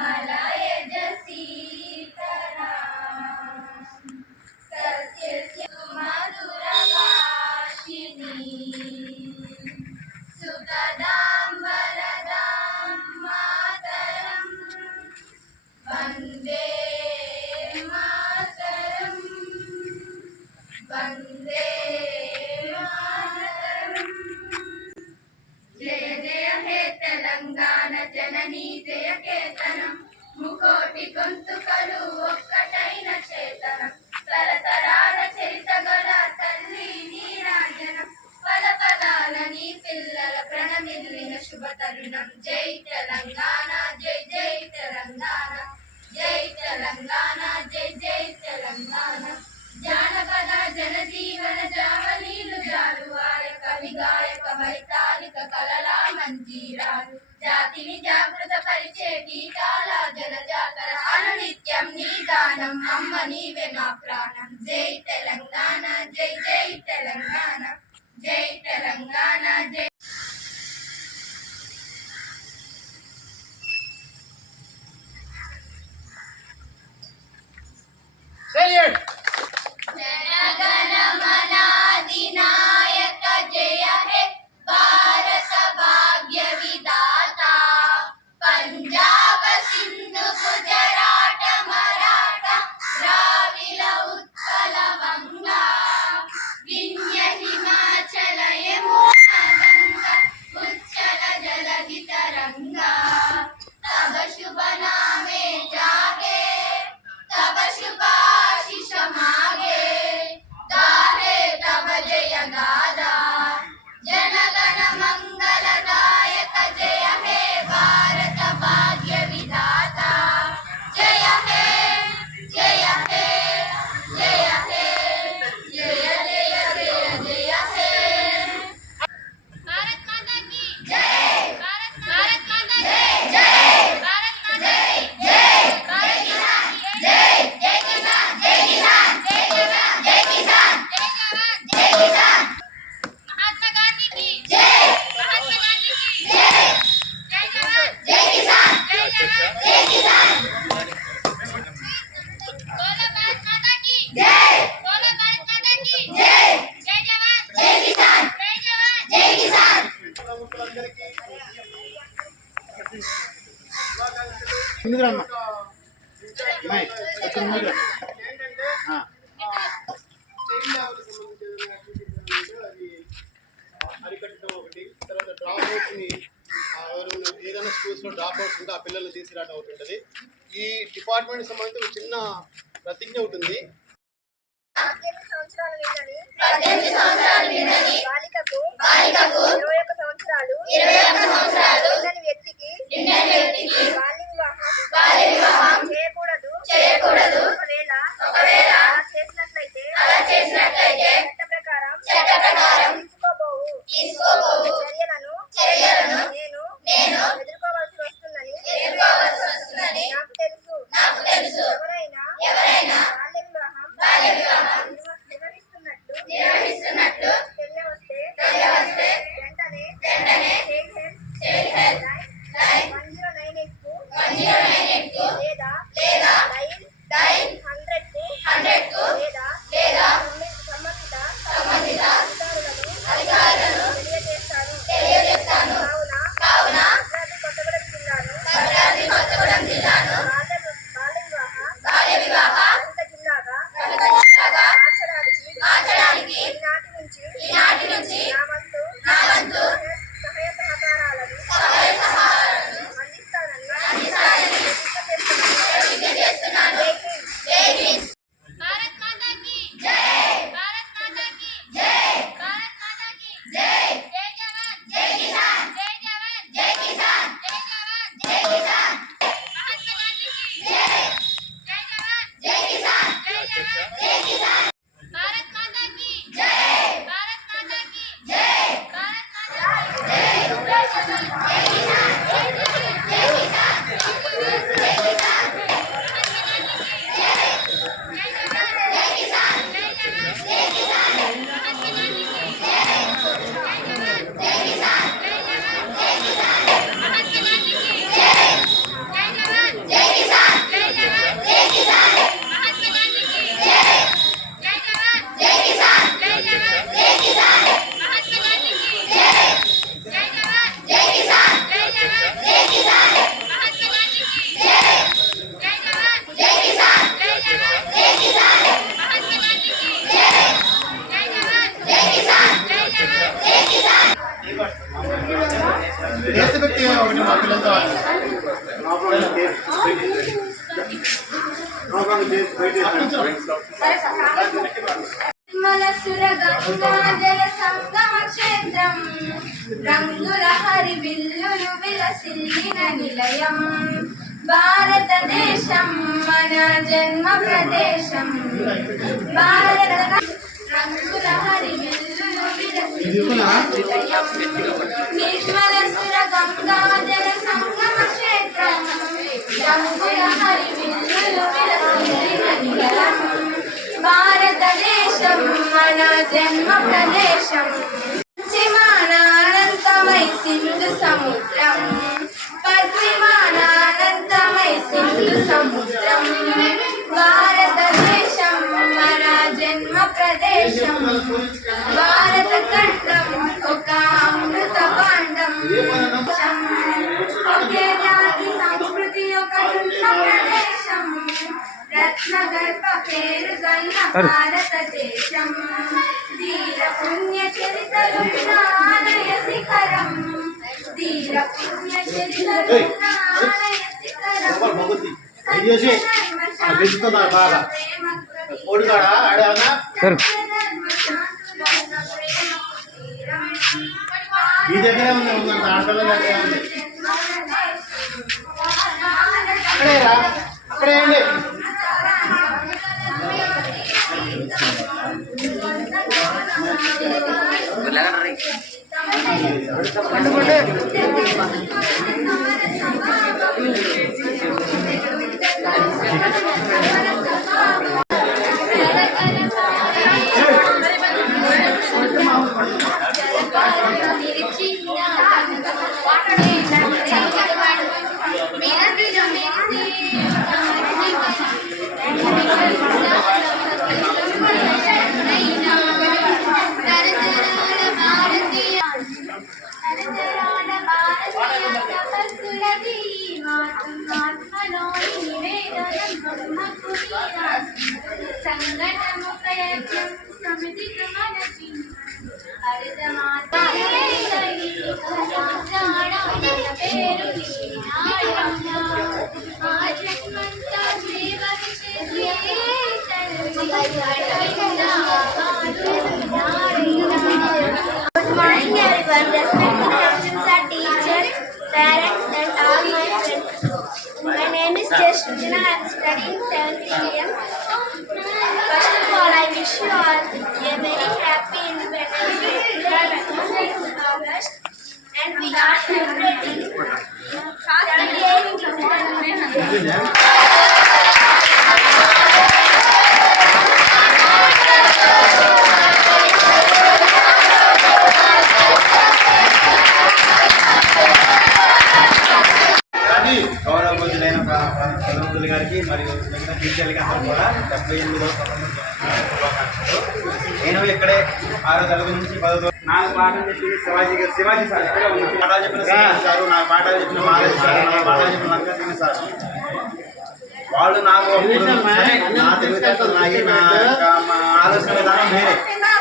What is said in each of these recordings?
మలయజ సీతరా సస్య మధుర భాషిణి సుగదాం వరదాం మాతరం వందే మాతరం వందే మాతరం. జయ జయ హే తెలంగాణ జననీ జయ కేతనం ముకోటి గొంతుకలు ఒక్కటైన చేతనం తరతరాల చరిత గల తల్లి నీరాజనం పద పదాల నీ పిల్లల ప్రణమిల్లిన శుభ తరుణం. జై తెలంగాణ జై జై తెలంగాణ జై తెలంగాణ జై జై తెలంగాణ. జానపద జనజీవన జావలీలు జాలువాయ కవి గాయక వైతాళిక కలలా మంజీరాలు జాతిని జాగృత పరిచే గీతాల జనజాతర అనునిత్యం నీ గానం అమ్మ నీవే మా ప్రాణం. జై తెలంగాణ జై జై తెలంగాణ జై తెలంగాణ జై. జనగణ మన అధినాయక జయ హే భారత భాగ్య విధాత పంజాబ సింధు గుజరాట మరాఠ ద్రావిడ ఉత్కల వంగా వింధ్య హిమాచల యమునా గంగా ఉచ్చల జలధి తరంగా తబ శుభ నామే జాగే तब शुभाशिष मागे गाहे तब जय गादा जनगण मंगलदायक जय हे भारत भाग्य विधाता जय हे जय हे जय हे जय जय जय जय हे. भारत माता की जय भारत माता की जय भारत माता की जय అరికట్టడం ఒకటి, తర్వాత డ్రాప్ అవుట్స్ని ఏదైనా స్కూల్స్లో డ్రాప్ అవుట్స్ ఉంటే ఆ పిల్లల్ని తీసుకురావడం ఒకటి ఉంటుంది. ఈ డిపార్ట్మెంట్ సంబంధించి ఒక చిన్న ప్రతిజ్ఞ ఉంటుంది. 18 సంవత్సరాలు నిండని బాలికకు 21 సంవత్సరాలు నిండని వ్యక్తికి బాల్య వివాహం చేయకూడదు. ఒకవేళ చేసినట్లయితే చట్ట ప్రకారం తీసుకోబోవు చర్యలను నేను ఎదుర్కోవాల్సి వస్తుందని నాకు తెలుసు. ఎవరైనా బాల్య వివాహం నిర్వహిస్తున్నట్లు తెలియవస్తే వెంటనే చైల్డ్ హెల్ప్ లైన్ 1098 కు లేదా డైల్ 100 కు లేదా సంబంధిత అధికారులను తెలియజేస్తాను. కావున భద్రాద్రి కొత్తగూడెం జిల్లాను బాల్య వివాహ రహిత జిల్లాగా మార్చడానికి ఈనాటి నుంచి నా వంతు సహాయ సహకారాలను అందిస్తానని నిర్మలసుర గంగాజల సంగమ క్షేత్రం రంగుల హరి విల్లులు విలసిల్లిన నిలయం భారతదేశం మన జన్మ ప్రదేశం భారత రంగుల హరి విల్లులు విలసిల్లిన నిలయం నిర్మలసుర గంగాజల సంగమ క్షేత్రం రంగుల హరి విల్లులు విలసిల్లిన నిలయం భారతదేశం మన జన్మ ప్రదేశం పశ్చిమానంతమై సింధు సముద్రం పశ్చిమానంతమై సింధు సముద్రం భారతదేశం మన జన్మ ప్రదేశం భారత ఖండం ఒక అమృత పాండం ఒకే జాతి సంస్కృతి ఒక ప్రదేశం రత్నగర్భ పేరు గల్ల భారతదేశం ధీర పుణ్య చరితలున్న ఆలయ శిఖరం ధీర పుణ్య చరితలున్న ఆలయ శిఖరం ఈ దగ్గరే ఉంది ఆటలో దగ్గరే ఉంది అక్కడే అండి సంఘటము ప్రయత్నం సమితి Good morning everyone, respected parents and teachers, parents and all my friends. My name is Jeshna. I am studying 7th AM. First of all, I wish you all a very happy Independence Day. Today is 15th August and we are celebrating 78th Independence Day. గౌరవబోధులైన ప్రధానమంత్రి గారికి మరియు మిగతా టీచర్లకి అందరూ కూడా 78వ నేను ఇక్కడే 6వ తరగతి నుంచి 10వ నాకు పాఠం చెప్పి శివాజీ సార్ ఇక్కడే ఉన్నారు. పాఠాలు చెప్పిన శివాజీ సారు, నాకు పాఠాలు చెప్పిన మాలతి సార్, నాకు పాఠాలు చెప్పిన లంకసింగ్ సార్, వాళ్ళు నాకు నా తెలివితేటలు నా ఆలోచన విధానం వేరే.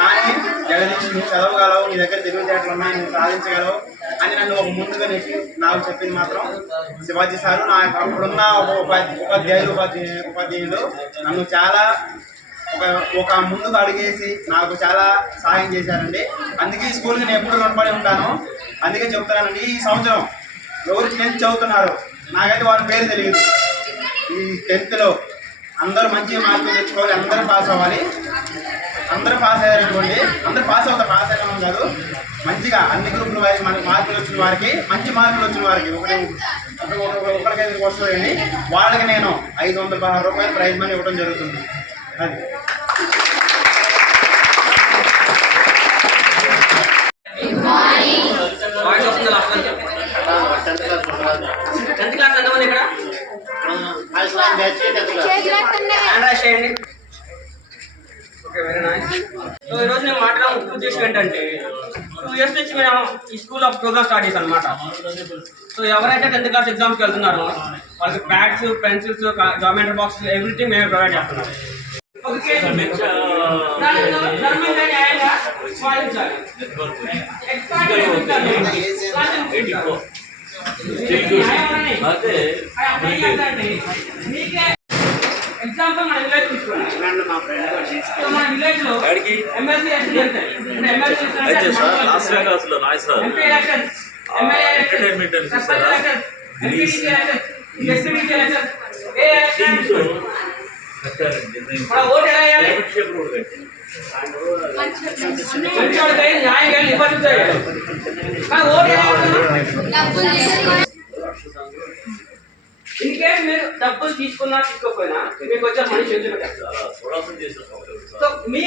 కానీ జగదీష్ నువ్వు చదవగలవు, నీ దగ్గర తెలివితేటలు ఉన్నాయి, నువ్వు సాధించగలవు అని నన్ను ఒక ముందుగా నాకు చెప్పింది మాత్రం శివాజీ సారు. నాకు అప్పుడున్న ఉపాధ్యాయులు నన్ను చాలా ఒక ముందుకు అడిగేసి నాకు చాలా సహాయం చేశారండి. అందుకే ఈ స్కూల్కి నేను ఎప్పుడు రుణపడి ఉంటాను. అందుకే చెప్తున్నానండి, ఈ సంవత్సరం ఎవరు 10th చదువుతున్నారు, నాకైతే వాళ్ళ పేరు తెలియదు. ఈ 10thలో అందరూ మంచి మార్కులు తెచ్చుకోవాలి, అందరూ పాస్ అవ్వాలి. అందరూ పాస్ అయ్యారనుకోండి, అందరూ పాస్ అవ్వడం కాదు, మంచిగా అన్ని గ్రూపుల వారికి మనకి మార్కులు వచ్చిన వారికి, మంచి మార్కులు వచ్చిన వారికి ఒకరికైదు వస్తుందండి, వాళ్ళకి నేను 516 రూపాయలు ప్రైజ్ మనీ ఇవ్వడం జరుగుతుంది. అది సో ఈరోజు నేను మాట్లాడే ముఖ్య ఉద్దేశం ఏంటంటే 2 years నుంచి మేము ఈ స్కూల్ ఆఫ్ ప్రోగ్రామ్ స్టార్ట్ చేశాను అనమాట. సో ఎవరైతే 10th క్లాస్ ఎగ్జామ్స్కి వెళ్తున్నారో వాళ్ళకి pads, pencils, geometry box everything మేమే ప్రొవైడ్ చేస్తున్నాం. ఎగ్జాంపుల్ మన విలేజ్ తీసుకోండి. సో మన విలేజ్ లో ఎమ్మెల్సీ ఎలక్షన్ జరుగుతాయి. అంటే MLC MP election, MLA election, sarpanch election, MPTC election, ZPTC election, ఏ ఎలక్షన్ మన ఓటు ఎలా వేయాలి? మంచివాడు కానీ న్యాయం కానీ నిబద్ధత కానీ ఓటు ఎలా వేయాలి? ఇన్ కేసు మీరు డబ్బులు తీసుకున్నా తీసుకోకపోయినా మీకు వచ్చే మనిషి ఎందుకు సో మీ